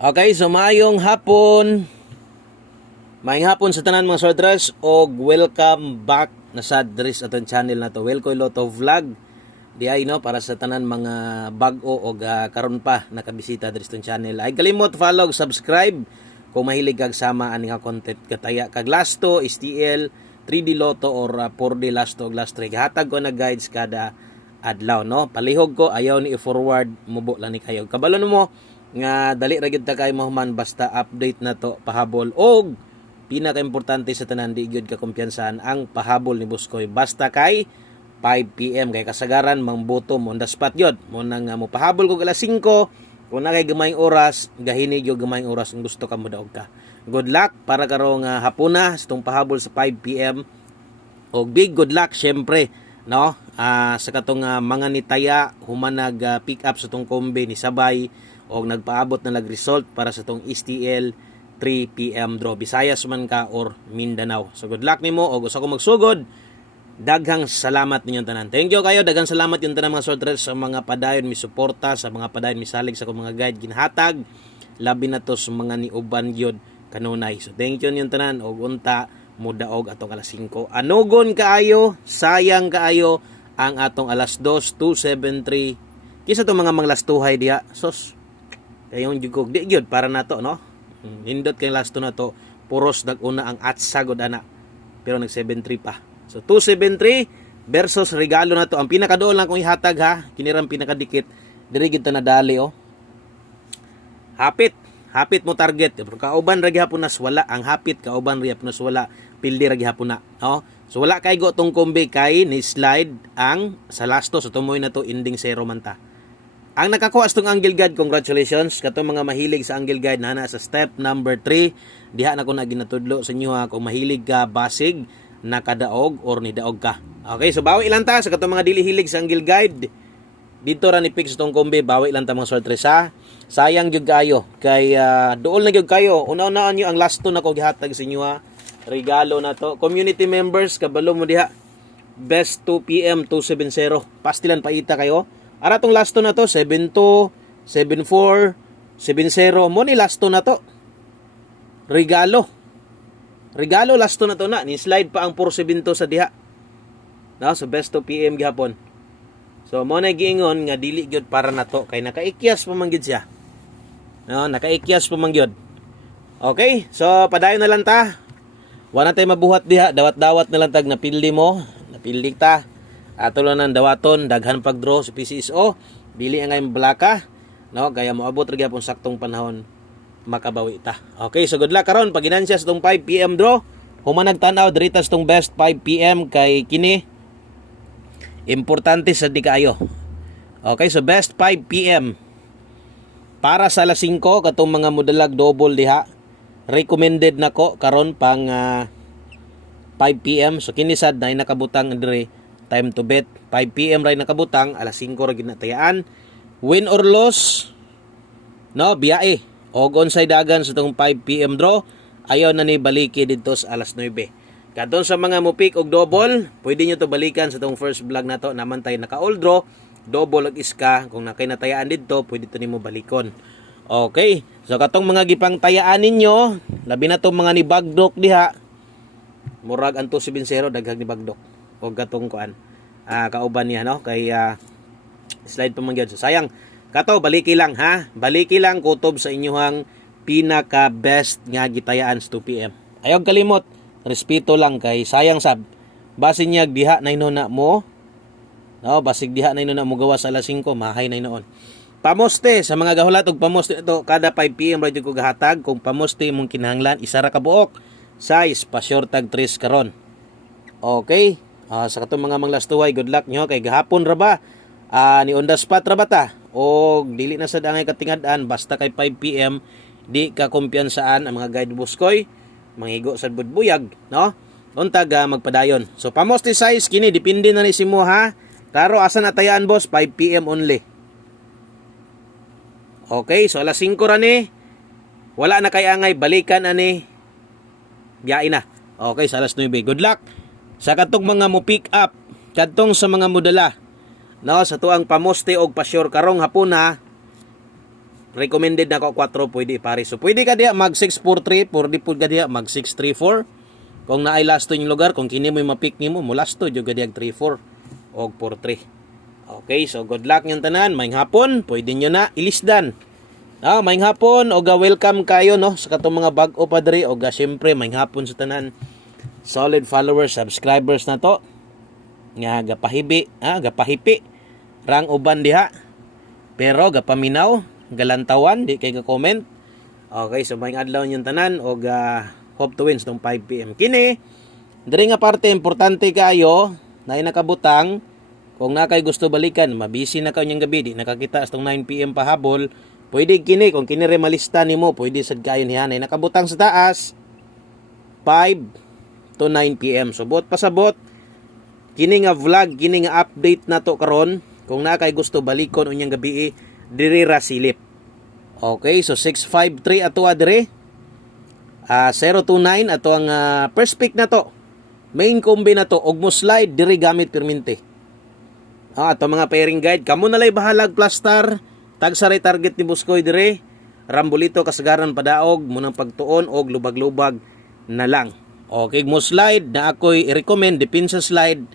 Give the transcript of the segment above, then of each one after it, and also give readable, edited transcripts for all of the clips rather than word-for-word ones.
Okay, so maayong hapon. Maayong hapon sa tanan mga sworders og welcome back na sa address atong channel na to. Welcome Loto Vlog. Di ay no para sa tanan mga bag-o og karon pa nakabisita diri sa channel. Ay kalimot follow, subscribe kung mahilig kag sama ani nga content kataya kag Lasto, STL, 3D Lotto or 4D Lasto ug Last Trick. Hatag ko na guides kada adlaw no. Palihog ko ayaw ni i-forward mubo lang ni kayo. Kabalon mo nga dali ra gyud ta kay mahuman basta update na to pahabol og pinaka-importante sa tanan di gyud ka kumpiyansahan ang pahabol ni Buskoy basta kay 5 PM kay kasagaran mangbotom on the spot gyud mo nang mo pahabol kog alas 5 kung na kay gamayng oras gahinig gyud gamayng oras kung gusto ka modaog ka. Good luck para karong hapuna sa tong pahabol sa 5 PM og big good luck syempre no sa katong mga nitaya human nag pick up sa tong kombe ni Sabay og nagpaabot na lag-result para sa tong STL 3 PM draw. Visayas man ka or Mindanao. So good luck nimo og usa ko magsugod. Daghang salamat ninyong tanan. Thank you kayo. Daghang salamat yung tanan mga soldiers sa mga padayon mi suporta, sa mga padayon mi salig sa mga guide ginhatag. Labi na to sa mga niuban gyud kanunay. So thank you yung tanan og unta mudaog atong alas 5. Anugon kaayo, sayang kaayo ang atong alas 2 273. Kisa to mga manglastuhay diha. Sos kayong jugog di gyud para nato no. Nindot kay last na to puros dag-una ang atsagod ana pero nag 73 pa. So 273 versus regalo na to. Ang pinakadool lang kung ihatag ha, kinirang pinakadikit diri gyud ta nadali oh. Hapit mo target. Kauban ra gyapon nas wala ang hapit kauban ra gyapon nas wala pildi ra gyapon na no. So wala kay go tong kombe kay ni slide ang sa lasto so tumoy na to ending 0 man ta. Ang nakakuha sa itong Angle Guide, congratulations. Katong mga mahilig sa Angle Guide na sa step number 3. Diha na ko na ginatudlo sa inyo ha. Kung mahilig ka basig, nakadaog or nidaog ka. Okay, so bawi lang ta sa katong mga dili hilig sa Angle Guide. Dito ra ni fix itong kombe, bawi lang ta mga sortres ha. Sayang jud kayo. Kay dool na jud kayo. Una-unaan nyo ang last to na ko gihatag sa inyo ha. Regalo na to. Community members, kabalo mo diha. Best 2 PM 270. Pastilan paita kayo. Ara tong last to na to 72, 74, 70 mo ni last to na to. Regalo last to na to na ni slide pa ang 472 sa diha. No, so best 2 PM gihapon. So mo na giingon nga dili gyud para na to kay nakaikyas pa man gyud siya. No, nakaikyas pa man gyud. Okay, so padayon na lang ta. Wala tay mabuhat diha, dawat-dawat na lang tag napildi mo, napildi ta. Ato lang ng dawaton, daghan pag-draw sa PCSO, dili ang ngayong blaka, no? Kaya moabot ra gyapon saktong panahon makabawi ta. Okay, so good luck karon pag ginansya sa tong 5 PM draw. Human nagtan-aw diri ta sa tong best 5 PM kay kini importante sa di kaayo. Okay, so best 5 PM para sa alas 5 katong mga modalag double diha. Recommended nako karon pang 5 PM. So kini sad na nakabutang diri. Time to bet 5 PM ray nakabutang alas 5 ra ginatayaan. Win or loss no biyae og onsay dagan sa tong 5 PM draw ayaw na ni baliki didto sa alas 9. Kadton sa mga mupik og double pwede nyo to balikan sa tong first vlog na to naman tay naka all draw double og iska kung nakay natayaan didto pwede to nimo balikon. Okay, so katong mga gipang tayaan ninyo labi na tong mga ni bagdok diha murag ang 270 daghang ni bagdok o gatong kuan kauban niya no kay slide pa man gyud. So sayang kato baliki lang ha, baliki lang kutob sa inyohang pinaka best nga gitayaan sa 2 PM. Ayaw kalimot respeto lang kay sayang sab basin niya diha na inuna mo no basig diha na inuna mo gawa sa alas 5 mahay na inoon. Pamoste sa mga gahulat og pamoste ito kada 5 PM radyo ko gahatag kung pamoste mong kinahanglan isa ra ka buok size pa short tag 3 karon. Okay. Sa katong mga manglastuhay, good luck nyo kay gahapon ra ba ni on the spot ra ba ta o dili na sad angay katingad-an basta kay 5 PM di ka kumpiyansaan ang mga guide Buskoy manghigo sa budbuyag no untag magpadayon. So pamoste size kini depende na ni simo ha. Klaro asa na tayaan boss 5 PM only. Okay, so alas 5 ra ni wala na kay angay balikan ani biyain na. Okay, sa alas 9. Good luck sa katong mga mo pick up kadtong sa mga modala no sa tuang pamoste og pasyur karong hapon ha recommended na ko 4 pwede ipare. So pwede ka diha mag 643, pwede pud ka diha mag 634. Kung naay lasto yung lugar, kung kini mo ma-pick nimo, mo lasto jud ka diha 34 og 43. Okay, so good luck yung tanan. Maayong hapon, pwede nyo na ilisdan. Maayong hapon, og welcome kayo no sa katong mga bag-o pa diri, og syempre maayong hapon sa tanan. Solid followers, subscribers na to. Nga gapahipi rang uban diha. Pero gapaminaw, galantawan, di kay ga-comment. Okay, so maayong adlaw yung tanan, og hope to wins tong 5 PM. Kini, diri nga parte importante kayo na nakabutang. Kung na kay gusto balikan, mabisi na kayo niyang gabi, di nakakita sa 9 PM pahabol, pwede kini, kung kini remalista nimo, pwede sad kayo niya na nakabutang sa taas 5 to 9 PM. So bot pasabot, kini nga vlog, kini nga update na to karon. Kung na kay gusto balikon unyang gabi, diri ra silip. Okay, so 653 ato adre. 029 ato ang first pick na to. Main combi na to, og mo slide diri gamit permente. Ato mga pairing guide, kamo na lay bahalag plastar, tag sa target ni Buskoy dire. Rambolito kasagaran padaog munang pagtuon og lubag-lubag na lang. Okay, mo slide na ako'y i-recommend dipin sa slide,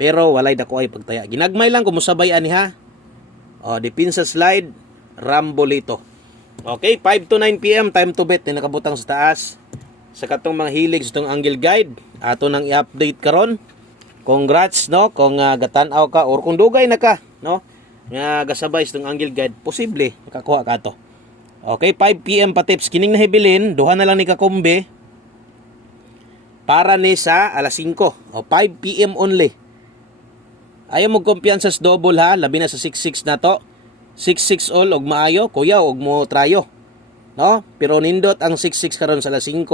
pero walay dako ay pagtaya. Ginagmay lang kung musabay ani ha. Dipin sa slide, Rambolito. Okay, 5 to 9 PM time to bet na nakabutang sa taas. Sa katong mga hilig sa itong angle guide, ato nang i-update karon. Congrats no kung gatan-aw ka or kung dugay na ka no nga gasabay sa itong angle guide, posible makakuha ka to. Okay, 5 PM pa tips kining nahibilin, duha na lang ni kakombe para ni sa alas 5 o 5 PM only. Ayaw mo kumpiyansa sa double ha, labi na sa 66 na to. 66 all og maayo, kuya og mo trayo. No? Pero nindot ang 66 karon sa alas 5,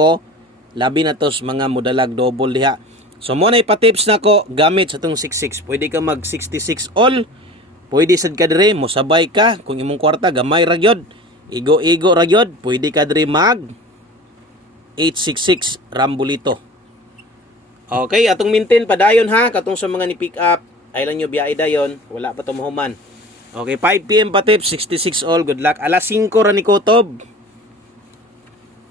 labi na tos mga modalag double diha. So mo na ipa-tips na ko gamit sa tong 66. Pwede ka mag 66 all. Pwede sad ka dire mo sabay ka kung imong kwarta gamay ra gyud. Igo-igo ra gyud, pwede ka dire mag 866 Rambolito. Okay, atong maintain padayon ha katong sa mga ni pick up. Ay lang nyo biyahe dayon, wala pa tumuhuman. Okay, 5 PM pa tips, 66 all, good luck. Alas 5 ra ni Kotob.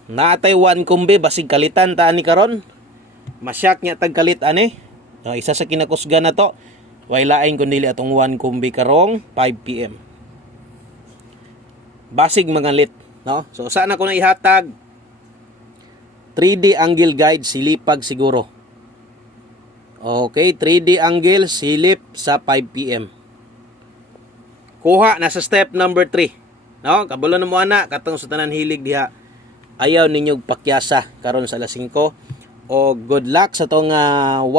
Natay 1 kumbi, basig kalitan taan ni karon. Masyak niya tagkalit ani. Isa sa kinakusga na to. Wailain kun dili atong 1 kumbi karong 5 PM. Basig mga lit, no? So saan ako na ihatag 3D angle guide silipag siguro. Okay, 3D angle silip sa 5 PM. Kuha na sa step number 3. No, kabalo na mo ana katong sa tanan hilig diha. Ayaw ninyog pakyasa karon sa alas 5 o good luck sa tong 1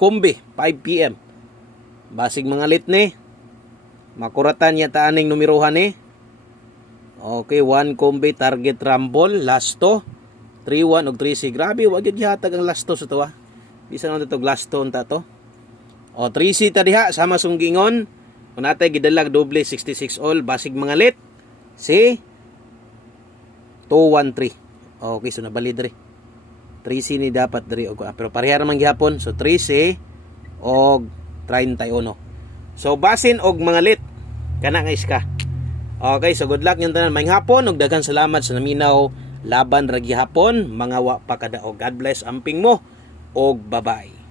kumbi 5 PM. Basig mga lit ni. Makuratan niya taaning numerohan ni. Okay, 1 kumbi target rumble lasto 31 og 3C. Grabe wa gyud gihatag ang lasto sa to ha. Bisa naman ito glass stone ta to. O 3C ta diha sama sunggingon. Kung natay gidalag doble 66 all basig mga lit. Si 213. Okay, so nabali diri. 3C ni dapat diri og pero pareha man gihapon. So 3C og 31. So basin og mga lit kana nga iska. Okay, so good luck yung tanan maayong hapon ug daghang salamat sa naminaw laban ra gihapon mga wa pa kadaog. God bless amping mo og bye-bye.